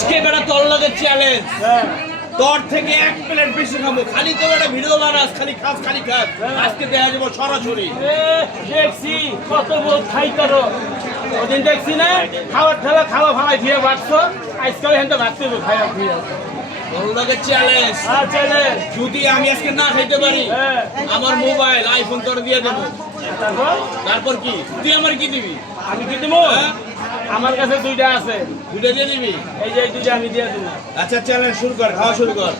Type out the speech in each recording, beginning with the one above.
আজকে বেড়া তোর লগে চ্যালেঞ্জ হ্যাঁ। তোর থেকে এক প্লেট বেশি খাব। খালি তো বেটা ভিডিও বানাস খালি খাস খালি খাস। আজকে দেখা যাব সরাসরি। দেখছি কত বহুত খাই করো ওদিন দেখছি না খাওয়ার ঠেলা খাওয়া ফালাই দিয়ে বাড়ছো। আজকাল দিয়ে। তোর লগে চ্যালেঞ্জ যদি আমি আজকে না খাইতে পারি হ্যাঁ। আমার মোবাইল আইফোন তোর দিয়ে দেবো। তারপর? তারপর কি? তুই আমার কি দিবি? আমি কি দেবো? হ্যাঁ? আমার কাছে দুইটা আছে। দুটো দিয়ে দিবি? এই যে দুইটা আমি দিয়ে দেবো আচ্ছা চ্যালেঞ্জ শুরু কর খাওয়া শুরু কর।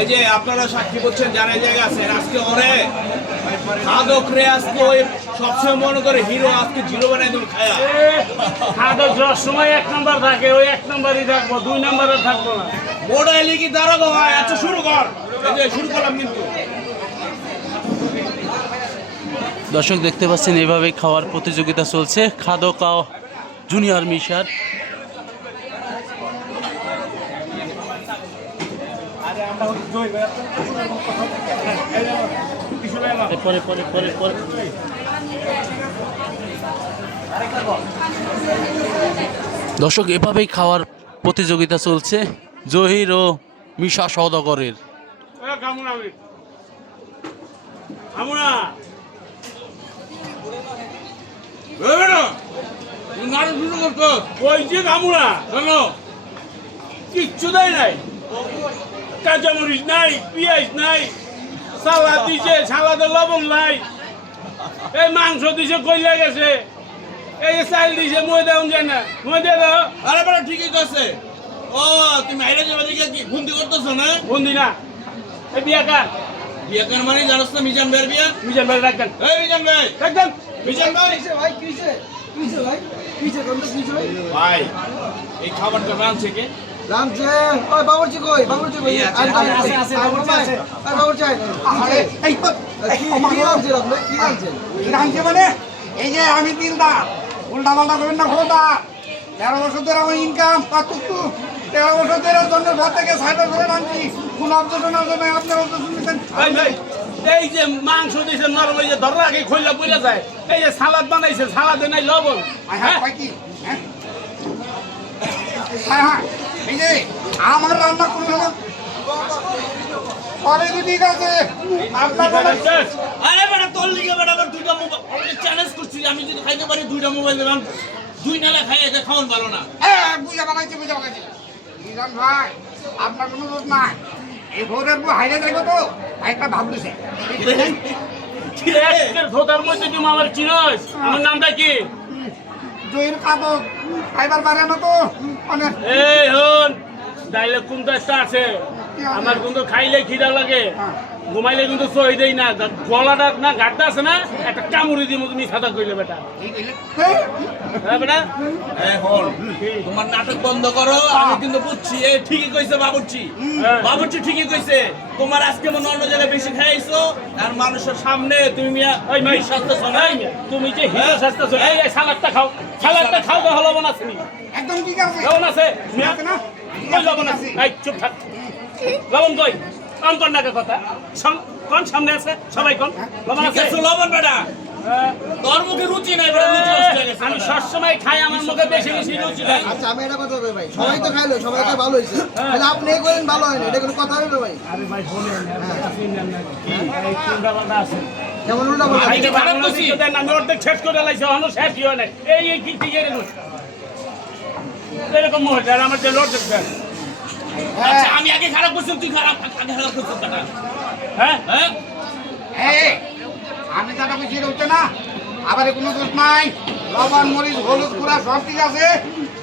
এই যে আপনারা সাক্ষী করছেন যারা এই জায়গায় আছেন আজকে ওরে খাদক রে আজকে ওই সবসময় মনে করে হিরো আজকে জিরো বানাই দেবো খায়া। খাদক যাওয়ার সময় এক নাম্বার থাকে ওই এক নাম্বারই থাকব দুই নাম্বারে থাকব না। মোবাইলে কি দাঁড়াবো ভাই আচ্ছা শুরু কর। এই যে শুরু করলাম কিন্তু। দর্শক দেখতে পাচ্ছেন এইভাবে খাওয়ার প্রতিযোগিতা চলছে। খাদকা জুনিয়র মিশার পরে পরে পরে দর্শক এভাবেই খাওয়ার প্রতিযোগিতা চলছে জহির ও মিশা সওদাগরের কেমন আমরা শুরু করছ ওই যে আমরা কেন কিচ্ছু দেয় নাই। কাঁচামরিচ নাই পেঁয়াজ নাই সালাদ দিছে সালাদে লবণ নাই। এই মাংস দিছে কইলা গেছে। এই চাল দিছে মই দেওয়া যায় না মই দিয়ে দাও। আরে বেটা ঠিকই তো আছে ও তুমি আইরে যাবে দেখে কি ভুন্দি করতেছো না? বন্দি না। এই বিয়া কার? বিয়ে কার মানে জানোস না মিজান ভাইয়ের বিয়ে? মিজান ভাই রাখবেন এই মিজান ভাই। রাখবেন মিজান ভাই। ভাই কিসে? ভাই এই খাবারটা রাঁধছে কে? রামছে ওই বাবুর্চি কই? বাবুর্চি কই? আরে আছে আছে বাবুর্চি আছে আরে বাবুর্চি আরে এই কি কি আপনি কি রামছে রামছে মানে? এই যে আমি দিলদার। উল্টা পাল্টা করবেন না খোদা। তেরো বছর ধরে আমার ইনকাম পাতুকু তেরো বছর ধরে জন্য ঘর থেকে সাইডে ধরে নামছি কোন অবজেশন না আপনি অবজেশন শুনেছেন ভাই ভাই এই যে মাংস দিছে নরম এই যে ধরা রাখি খইলা বইলা যায়। এই যে সালাদ বানাইছে সালাদে নাই লবণ। হ্যাঁ? হ্যাঁ? কি এই যে আমার রান্না পরে তো ঠিক আছে। আপনার আরে বেটা তোর লিগে বেটা আবার দুইটা মোবাইল চ্যালেঞ্জ করছি আমি যদি খাইতে পারি দুইটা মোবাইল দেবেন দুই নালে খাই এতে খাওয়ান ভালো না। হ্যাঁ বুঝা বানাইছি বুঝা বানাইছি। নিজাম ভাই আপনার কোনো নাই। এই ভোরের বউ হাইরে যাইব তো? একটা ভাবতেছে আমার চিনস আমার নামটা কি? জয়ের কাদক খাইবার পারে না তো? মানে এই হন ডাইলে কিন্তু একটা আছে। আমার কিন্তু খাইলে খিদা লাগে। ঘুমাইলে কিন্তু সহি দেই না। গলাটা না গাড্ডা আছে না একটা কামড়ি দিব তুমি সাদা কইলে বেটা। হ্যাঁ বেটা? এখন তোমার নাটক বন্ধ করো আমি কিন্তু বুঝছি। এ ঠিকই কইছে বাবুর্চি। হ্যাঁ। বাবুর্চি ঠিকই কইছে। তোমার আজকে মনে হয় অন্য জায়গায় বেশি খাইছো? আর মানুষের সামনে তুমি মিয়া ওই মাই স্বাস্থ্য মেয়ে, তুমি যে হিরো স্বাস্থ্য এই এই সালাদটা খাও। সালাদটা খাও তো আছে নি একদম ঠিক আছে। লবণ আছে মিয়া? না? লবণ আছে। এই চুপ থাক। লবণ কই? কোন কোন নাকে কথা? কোন সামনে আছে? সবাই কোন? লবণ আছে? কিছু লবণ বেটা। হ্যাঁ। তোর মুখে রুচি নাই বেটা রুচি নষ্ট গেছে। আমি বেটা। সবসময় খাই আমার মুখে বেশি বেশি রুচি লাগে আচ্ছা আমি এটা কথা বলব ভাই। সবাই তো খাইলো সবাই তো ভালো হয়েছে। তাহলে আপনি করেন ভালো হয় না এটা কোনো কথা হইল ভাই? আরে ভাই বলেন এই কোনটা বাটা আছে। যেমন উল্টা ভাই, কি খারাপ করছি? আমি অর্ধেক শেষ করে লাইছি এখনও শেষ হয় নাই। এই এই কি ঠিক এরকম? এরকম মহল আমার যে লোড দেখবেন আচ্ছা আমি আগে খারাপ করছি তুই খারাপ আগে খারাপ করছিস হ্যাঁ। হ্যাঁ? আমি হচ্ছে না আবার কোনো দোষ নাই। লবণ মরিচ হলুদ গুঁড়া সব ঠিক আছে।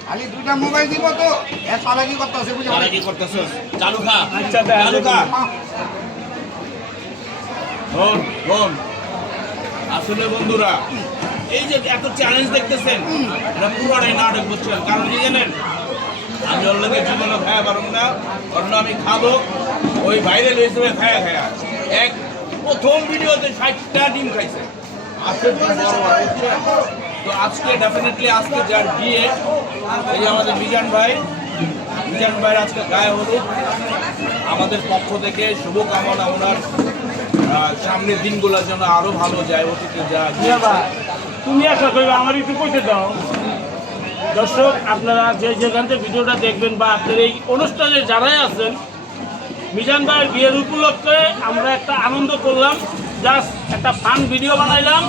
খালি দুইটা মোবাইল দিব তো। এর পালাকি করতে আছে বুঝে? তাহলে কি করতেছিস? চালু খা আচ্ছা, চালু খা। আসলে বন্ধুরা এই যে এত চ্যালেঞ্জ দেখতেছেন এটা পুরোটাই নাটক বুঝছেন। কারণ কি জানেন? আমি লোকের জীবনে খায়া পারব না। অন্য আমি খাব। ওই ভাইরাল হিসেবে খায়া খায়া। এক প্রথম ভিডিওতে ষাটটা ডিম খাইছে। আজকে? তো আজকে ডেফিনেটলি আজকে যার গিয়ে এই আমাদের মিজান ভাই। মিজান ভাইয়ের আজকে গায়ে হলুদ। আমাদের পক্ষ থেকে শুভকামনা ওনার। সামনের দিনগুলোর জন্য আরও ভালো যায়, অতীতে যা তুমি একটা করবে আমার একটু কইতে দাও। দর্শক আপনারা যে যেখান থেকে ভিডিওটা দেখবেন বা আপনার এই অনুষ্ঠানে যারাই আছেন মিজান ভাইয়ের বিয়ের উপলক্ষে আমরা একটা আনন্দ করলাম জাস্ট একটা ফান ভিডিও বানাইলাম